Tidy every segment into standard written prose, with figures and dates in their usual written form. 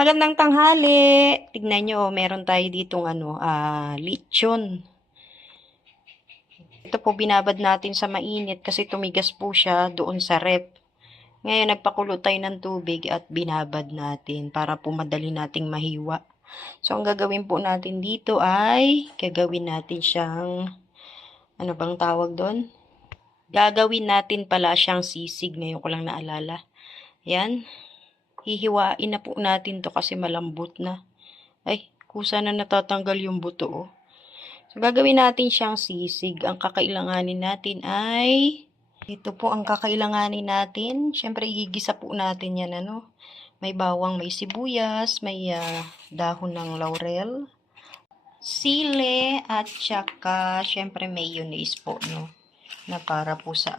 Magandang tanghali. Tignan nyo, meron tayo ditong lechon. Ito po binabad natin sa mainit kasi tumigas po siya doon sa ref. Ngayon nagpakulo tayo ng tubig at binabad natin para po madali nating mahiwa. So ang gagawin po natin dito ay gagawin natin siyang ano bang tawag doon? Gagawin natin pala siyang sisig. Ngayon ko lang naalala. Yan. Hihiwain na po natin to kasi malambot na. Ay, kusa na natatanggal yung buto, oh. So, gagawin natin siyang sisig. Ang kakailanganin natin ay, ito po ang kakailanganin natin. Siyempre, igigisa po natin yan, May bawang, may sibuyas, may dahon ng laurel, sile, at saka, siyempre, mayonnaise po, Na para po sa,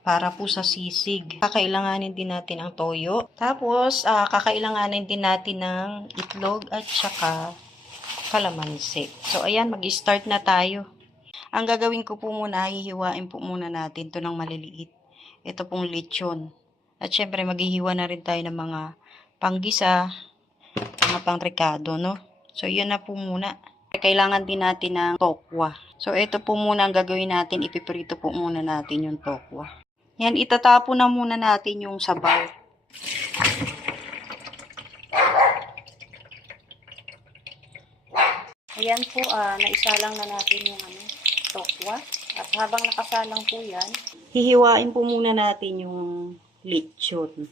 para po sa sisig. Kakailanganin din natin ang toyo. Tapos, kakailanganin din natin ng itlog at saka kalamansi. So, ayan, mag-start na tayo. Ang gagawin ko po muna, hihiwain po muna natin to ng maliliit. Ito pong lechon. At syempre, maghihiwa na rin tayo ng mga panggisa, mga pangrekado, no? So, yun na po muna. Kailangan din natin ng tokwa. So, ito po muna ang gagawin natin. Ipiprito po muna natin yung tokwa. Yan, itatapo na muna natin yung sabaw. Ayan po, naisalang na natin yung tokwa. At habang nakasalang po yan, hihiwain po muna natin yung lechon.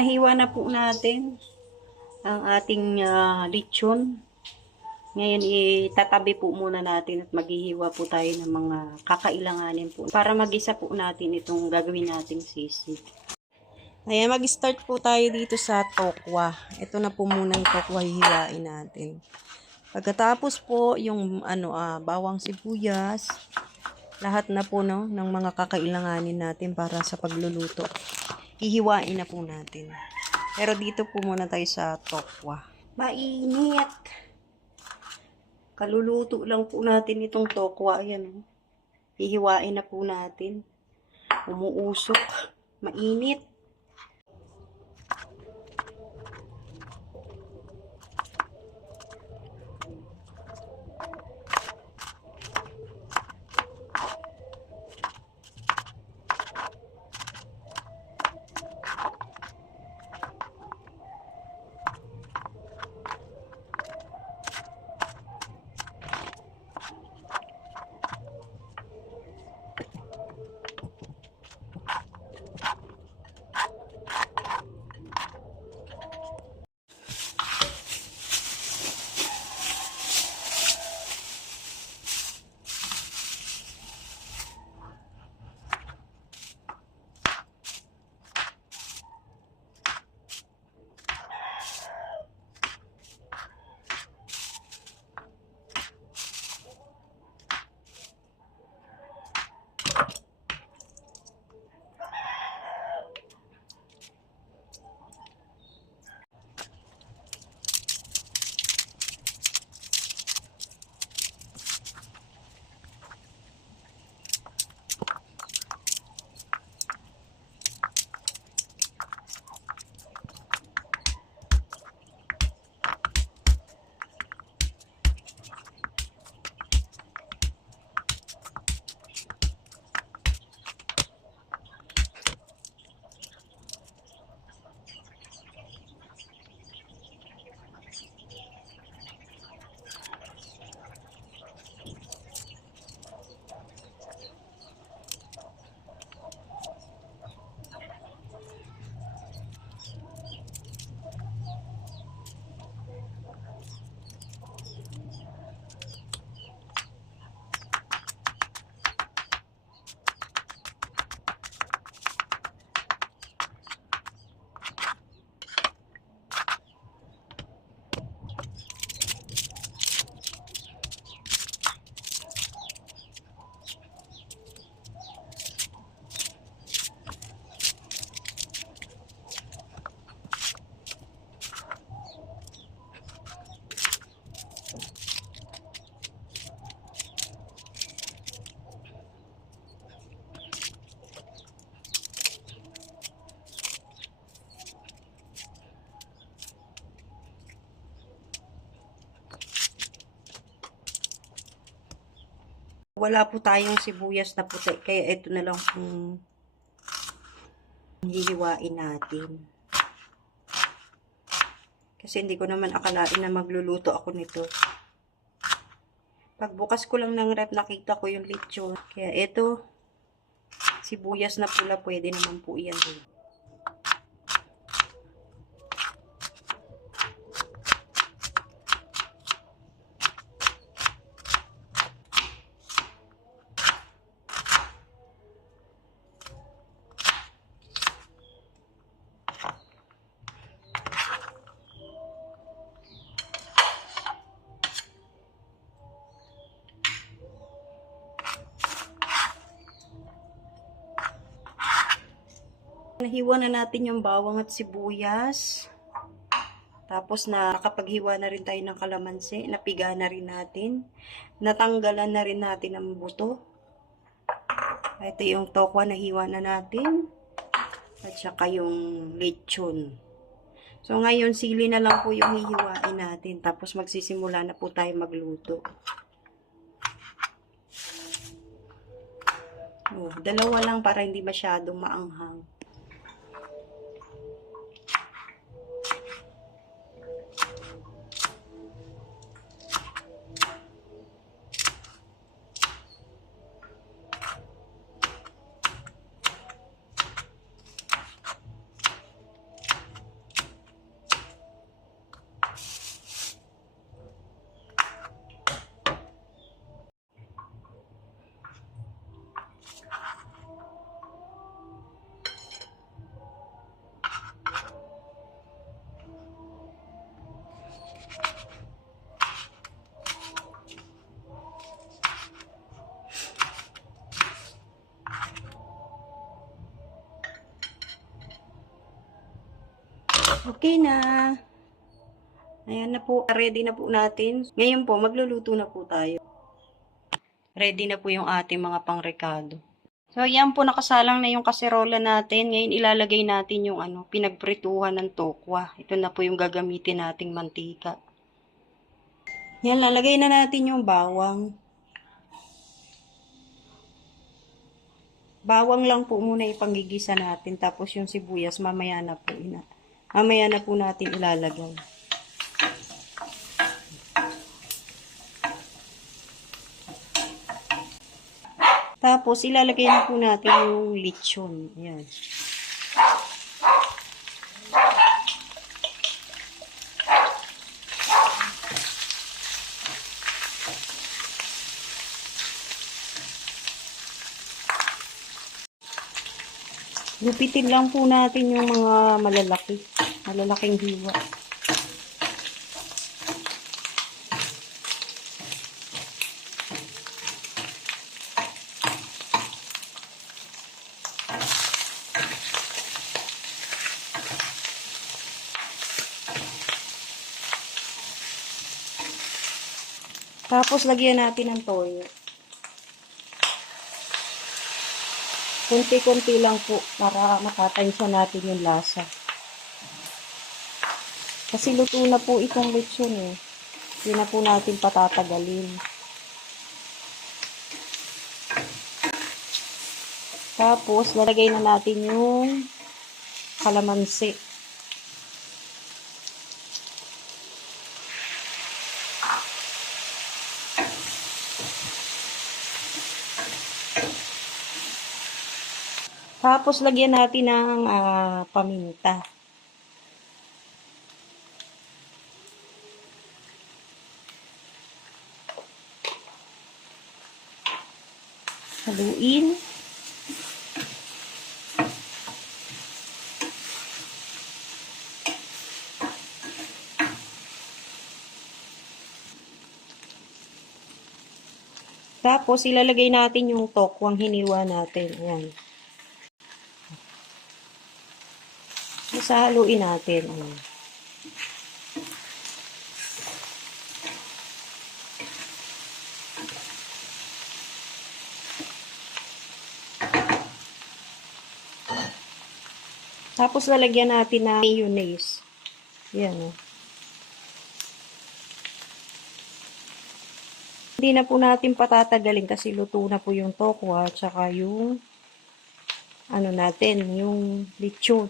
Nahiwa na po natin ang ating lechon. Ngayon, itatabi po muna natin at maghihiwa po tayo ng mga kakailanganin po para magisa po natin itong gagawin nating sisig. Ayan, mag-start po tayo dito sa tokwa. Ito na po muna yung tokwa, hihiwain natin. Pagkatapos po, yung bawang sibuyas, lahat na po ng mga kakailanganin natin para sa pagluluto. Hihiwain na po natin. Pero dito po muna tayo sa tokwa. Mainit! Kaluluto lang po natin itong tokwa. Ayan. Hihiwain na po natin. Umuusok. Mainit. Wala po tayong sibuyas na puti, kaya ito na lang kung hihiwain natin. Kasi hindi ko naman akalain na magluluto ako nito. Pagbukas ko lang ng ref, nakita ko yung lechon. Kaya ito, sibuyas na pula, pwede naman po iyan din. Nahiwa na natin yung bawang at sibuyas. Tapos nakapaghiwa na rin tayo ng kalamansi. Napiga na rin natin. Natanggalan na rin natin ang buto. Ito yung tokwa na hiwa na natin. At saka yung lechon. So ngayon sili na lang po yung hihiwain natin. Tapos magsisimula na po tayo magluto. Dalawa lang para hindi masyadong maanghang. Okay na. Ayan na po. Ready na po natin. Ngayon po, magluluto na po tayo. Ready na po yung ating mga pangrekado. So, ayan po, nakasalang na yung kaserola natin. Ngayon, ilalagay natin yung pinagprituhan ng tokwa. Ito na po yung gagamitin nating mantika. Yan, lalagay na natin yung bawang. Bawang lang po muna ipanggigisa natin. Tapos yung sibuyas, mamaya na po natin ilalagay. Tapos, ilalagay na po natin yung lechon. Ayan. Gupitin lang po natin yung mga malalaking hiwa. Tapos, lagyan natin ng toyo. Kunti-kunti lang po para matatansya natin yung lasa. Kasi luto na po itong lechon eh. Hindi na po natin patatagalin. Tapos, lalagay na natin yung kalamansi. Tapos, lagyan natin ng paminta. Haluin. Tapos, ilalagay natin yung tokwang hiniwa natin. Ayan. Tapos, haluin natin. Ayan. Tapos, lalagyan natin ng mayonnaise. Ayan. Hindi na po natin patatagalin kasi luto na po yung tokwa at saka yung yung lechon.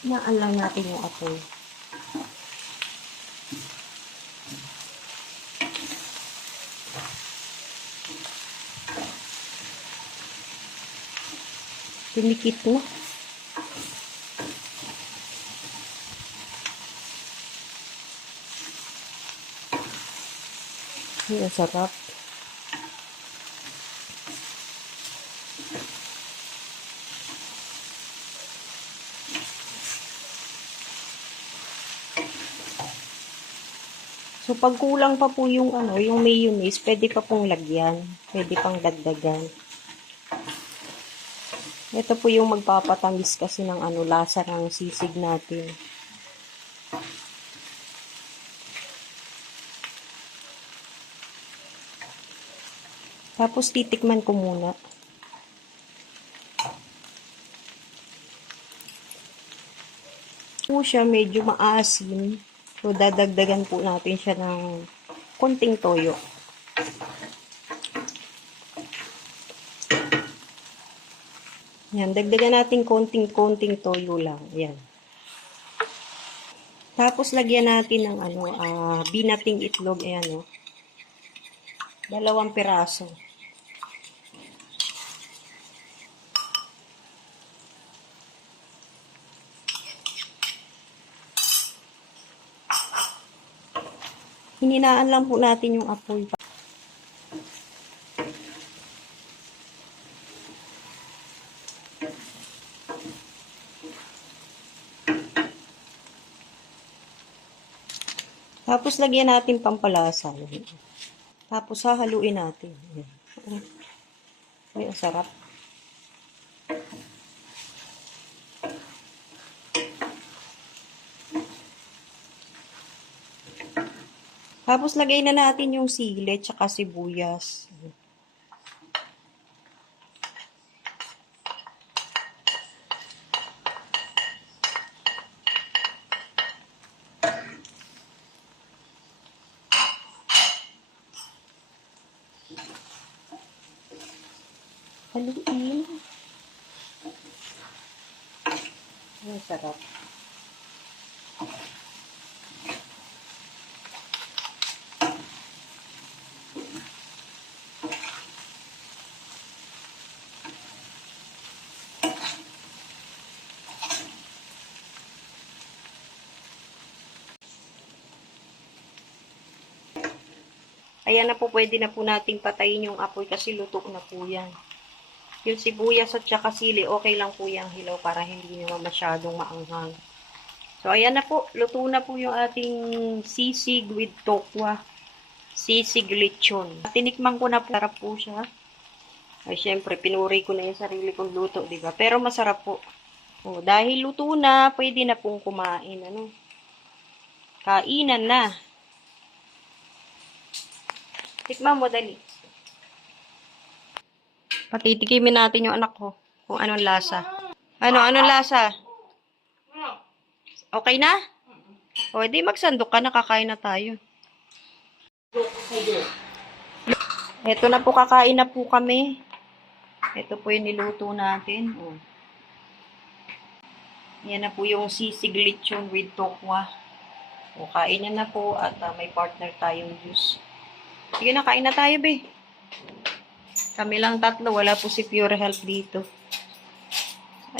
Hinaan lang natin yung apoy. Tumikit na. Ang sarap. So, pag kulang pa po yung yung mayonnaise, pwede pa pong lagyan. Pwede pang dagdagan. Ito po yung magpapatamis kasi ng lasa ng sisig natin. Tapos, titikman ko muna. Po siya medyo maasim. So, dadagdagan po natin siya ng konting toyo. Yan, dagdagan natin konting toyo lang. Yan. Tapos, lagyan natin ng binating itlog. Ayan, 2 piraso. Hininaan lang po natin yung apoy. Tapos, lagyan natin pampalasa. Tapos, hahaluin natin. Ay, ang sarap. Tapos, lagay na natin yung sili tsaka sibuyas. Haluin. Ang sarap. Ayan na po, pwede na po nating patayin yung apoy kasi luto na po yan. Yung sibuyas at saka sili, okay lang po yung hilaw para hindi naman masyadong maanghang. So, ayan na po. Luto na po yung ating sisig with tokwa. Sisig lechon. Tinikman ko na po. Sarap po siya. Ay, syempre, pinuri ko na yung sarili kong luto, diba? Pero masarap po. O, dahil luto na, pwede na pong kumain. Ano? Kainan na. Tikman mo, dali. Patitikimin natin yung anak ko. Kung anong lasa. Anong lasa? Okay na? O, di magsandok ka na. Kakain na tayo. Ito na po, kakain na po kami. Ito po yung niluto natin. O. Yan na po yung sisig lechon with tokwa. O, kain na po at may partner tayong juice. Sige na, kain na tayo, be. Kami lang tatlo. Wala po si Pure Health dito.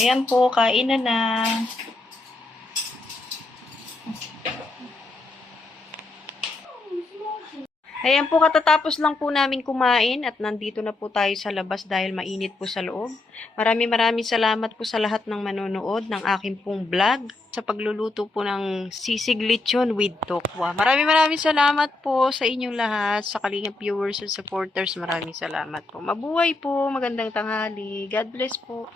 Ayan po, kain na. Ayan po, katatapos lang po namin kumain at nandito na po tayo sa labas dahil mainit po sa loob. Maraming salamat po sa lahat ng manonood ng aking pong vlog sa pagluluto po ng sisig lechon with tokwa. Maraming salamat po sa inyong lahat, sa Kalingap viewers and supporters. Maraming salamat po. Mabuhay po, magandang tanghali. God bless po.